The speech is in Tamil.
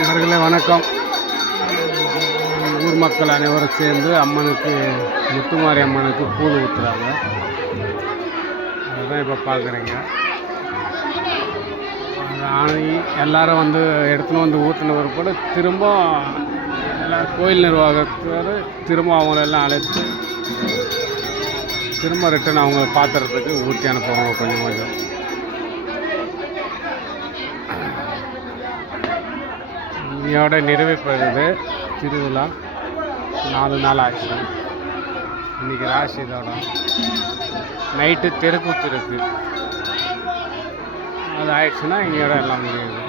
இவர்களே வணக்கம். ஊர் மக்கள் அனைவரும் சேர்ந்து அம்மனுக்கு, முத்துமாரி அம்மனுக்கு கூழ் ஊற்றுறாங்க. அதுதான் இப்போ பார்க்குறீங்க. எல்லாரும் வந்து எடுத்துன்னு வந்து ஊற்றின பிற்பாடு திரும்ப எல்லாம் கோயில் நிர்வாகத்தோடு திரும்ப அவங்களெல்லாம் அழைத்து திரும்ப ரிட்டன் அவங்க பாத்திரத்துக்கு ஊற்றி அனுப்புவாங்க கொஞ்சம் கொஞ்சம். இன்னையோட நிறைவு பெறுது திருவிழா. 4 நாள் ஆச்சு. இன்றைக்கி ராசி இதோட நைட்டு தெருக்கூத்து இருக்குது. அது ஆயிடுச்சுன்னா இன்னையோட எல்லாம் முடியுது.